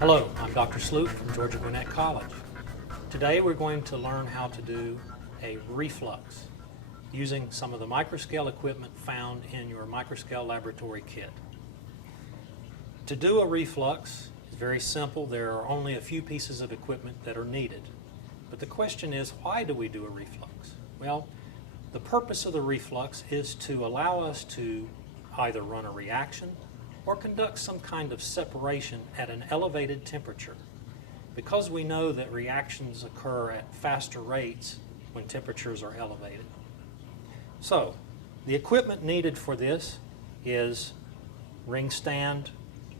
Hello, I'm Dr. Sloop from Georgia Gwinnett College. Today we're going to learn how to do a reflux using some of the microscale equipment found in your microscale laboratory kit. To do a reflux is very simple. There are only a few pieces of equipment that are needed. But the question is, why do we do a reflux? Well, the purpose of the reflux is to allow us to either run a reaction or conduct some kind of separation at an elevated temperature. Because we know that reactions occur at faster rates when temperatures are elevated. So, the equipment needed for this is ring stand,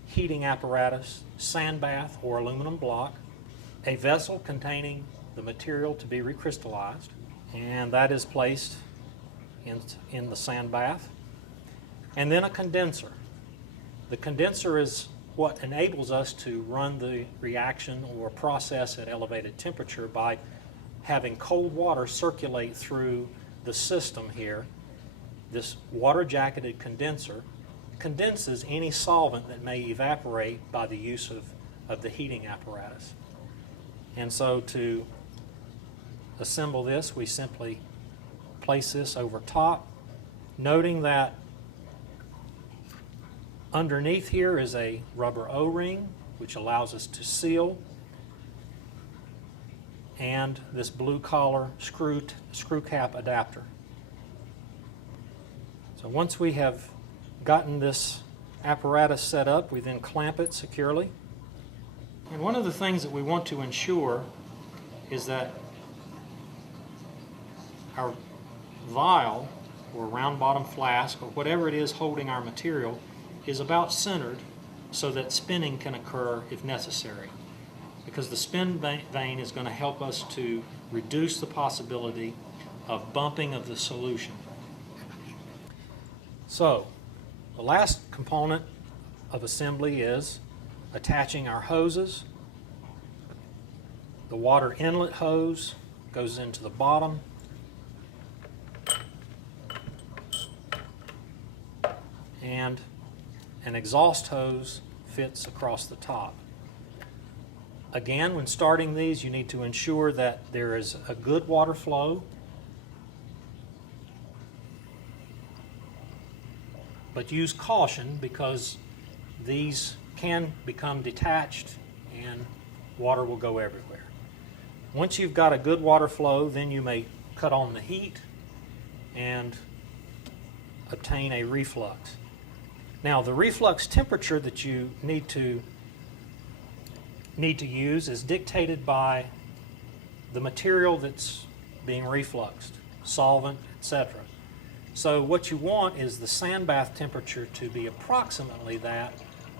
heating apparatus, sand bath or aluminum block, a vessel containing the material to be recrystallized, and that is placed in the sand bath, and then a condenser. The condenser is what enables us to run the reaction or process at elevated temperature by having cold water circulate through the system here. This water-jacketed condenser condenses any solvent that may evaporate by the use of the heating apparatus. And so to assemble this, we simply place this over top, noting that underneath here is a rubber O-ring which allows us to seal, and this blue collar screw cap adapter. So once we have gotten this apparatus set up, we then clamp it securely. And one of the things that we want to ensure is that our vial or round bottom flask or whatever it is holding our material is about centered so that spinning can occur if necessary, because the spin vane is going to help us to reduce the possibility of bumping of the solution. So the last component of assembly is attaching our hoses. The water inlet hose goes into the bottom, and an exhaust hose fits across the top. Again, when starting these, you need to ensure that there is a good water flow, but use caution because these can become detached and water will go everywhere. Once you've got a good water flow, then you may cut on the heat and obtain a reflux. Now, the reflux temperature that you need to use is dictated by the material that's being refluxed, solvent, etc. So what you want is the sand bath temperature to be approximately that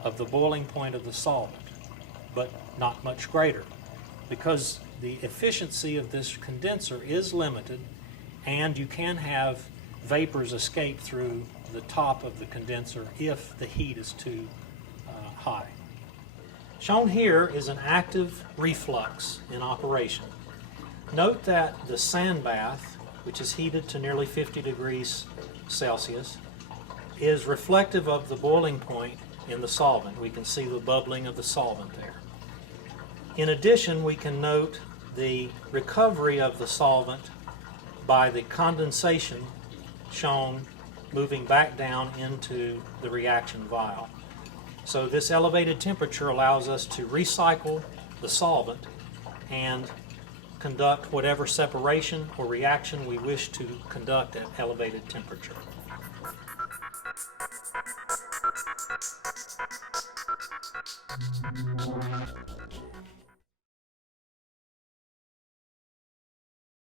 of the boiling point of the solvent, but not much greater, because the efficiency of this condenser is limited and you can have vapors escape through the top of the condenser if the heat is too high. Shown here is an active reflux in operation. Note that the sand bath, which is heated to nearly 50 degrees Celsius, is reflective of the boiling point in the solvent. We can see the bubbling of the solvent there. In addition, we can note the recovery of the solvent by the condensation shown moving back down into the reaction vial. So this elevated temperature allows us to recycle the solvent and conduct whatever separation or reaction we wish to conduct at elevated temperature.